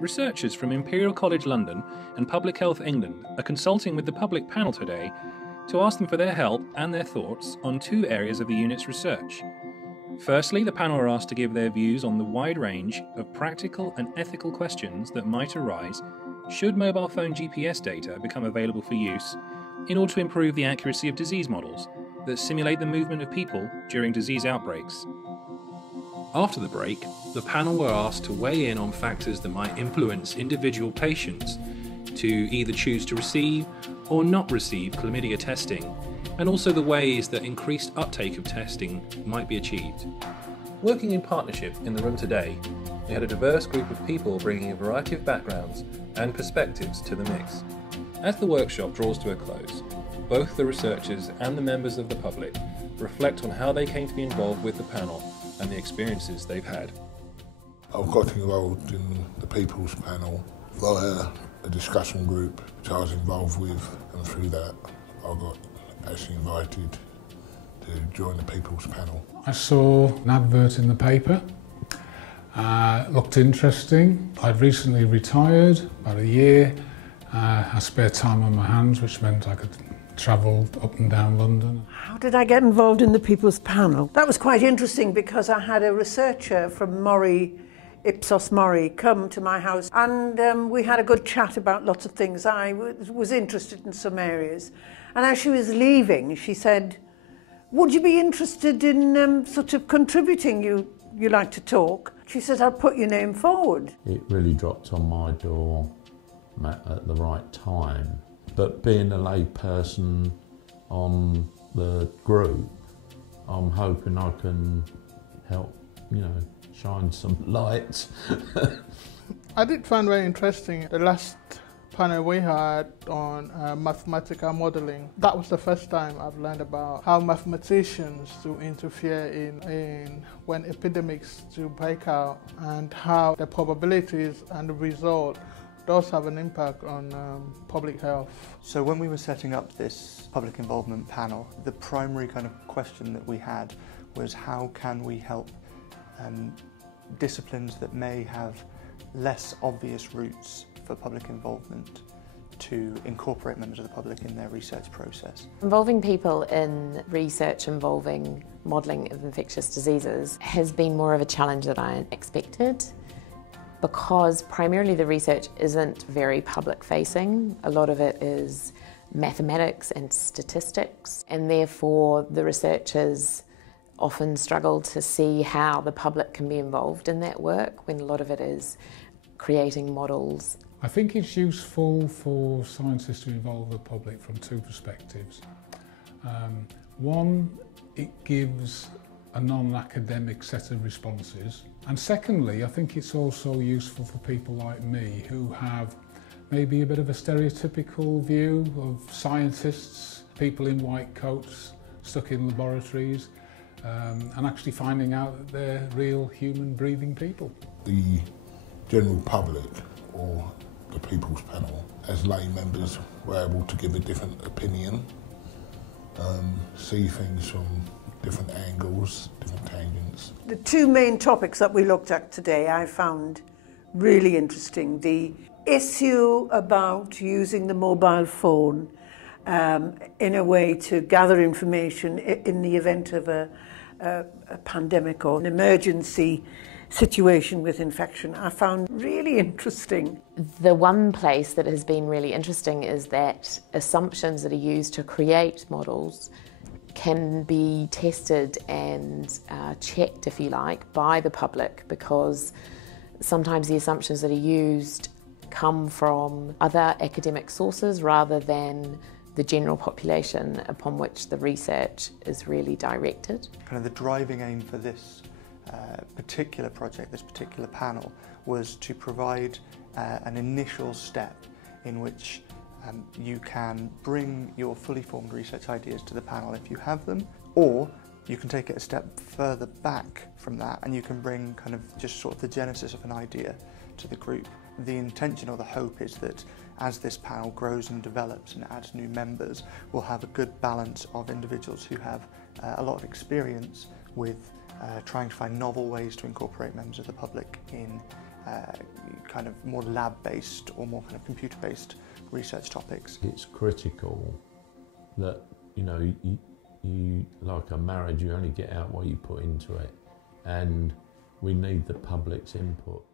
Researchers from Imperial College London and Public Health England are consulting with the public panel today to ask them for their help and their thoughts on two areas of the unit's research. Firstly, the panel are asked to give their views on the wide range of practical and ethical questions that might arise should mobile phone GPS data become available for use in order to improve the accuracy of disease models that simulate the movement of people during disease outbreaks. After the break, the panel were asked to weigh in on factors that might influence individual patients to either choose to receive or not receive chlamydia testing, and also the ways that increased uptake of testing might be achieved. Working in partnership in the room today, we had a diverse group of people bringing a variety of backgrounds and perspectives to the mix. As the workshop draws to a close, both the researchers and the members of the public reflect on how they came to be involved with the panel and the experiences they've had. I've got involved in the People's Panel via a discussion group which I was involved with, and through that I got actually invited to join the People's Panel. I saw an advert in the paper, looked interesting. I'd recently retired, about a year. I had spare time on my hands, which meant I could travel up and down London. How did I get involved in the People's Panel? That was quite interesting because I had a researcher from Ipsos Mori, come to my house, and we had a good chat about lots of things. I was interested in some areas. And as she was leaving, she said, would you be interested in sort of contributing? You like to talk? She said, I'll put your name forward. It really dropped on my door at the right time. But being a lay person on the group, I'm hoping I can help, shine some light. I did find very interesting the last panel we had on mathematical modelling. That was the first time I've learned about how mathematicians do interfere in when epidemics do break out, and how the probabilities and the result does have an impact on public health. So when we were setting up this public involvement panel, the primary kind of question that we had was how can we help disciplines that may have less obvious routes for public involvement to incorporate members of the public in their research process. Involving people in research involving modelling of infectious diseases has been more of a challenge than I expected, because primarily the research isn't very public facing. A lot of it is mathematics and statistics, and therefore the researchers often struggle to see how the public can be involved in that work when a lot of it is creating models. I think it's useful for scientists to involve the public from two perspectives. One, it gives a non-academic set of responses. And secondly, I think it's also useful for people like me who have maybe a bit of a stereotypical view of scientists, people in white coats, stuck in laboratories, and actually finding out that they're real human breathing people. The general public, or the People's Panel, as lay members, were able to give a different opinion, see things from different angles, different tangents. The two main topics that we looked at today I found really interesting. The issue about using the mobile phone in a way to gather information in the event of a pandemic or an emergency situation with infection, I found really interesting. The one place that has been really interesting is that assumptions that are used to create models can be tested and checked, if you like, by the public, because sometimes the assumptions that are used come from other academic sources rather than the general population upon which the research is really directed. Kind of the driving aim for this particular project, this particular panel, was to provide an initial step in which you can bring your fully formed research ideas to the panel if you have them, or you can take it a step further back from that and you can bring kind of just sort of the genesis of an idea to the group. The intention or the hope is that as this panel grows and develops and adds new members, we'll have a good balance of individuals who have a lot of experience with trying to find novel ways to incorporate members of the public in kind of more lab-based or more kind of computer-based research topics. It's critical that, you know, you like a marriage, you only get out what you put into it, and we need the public's input.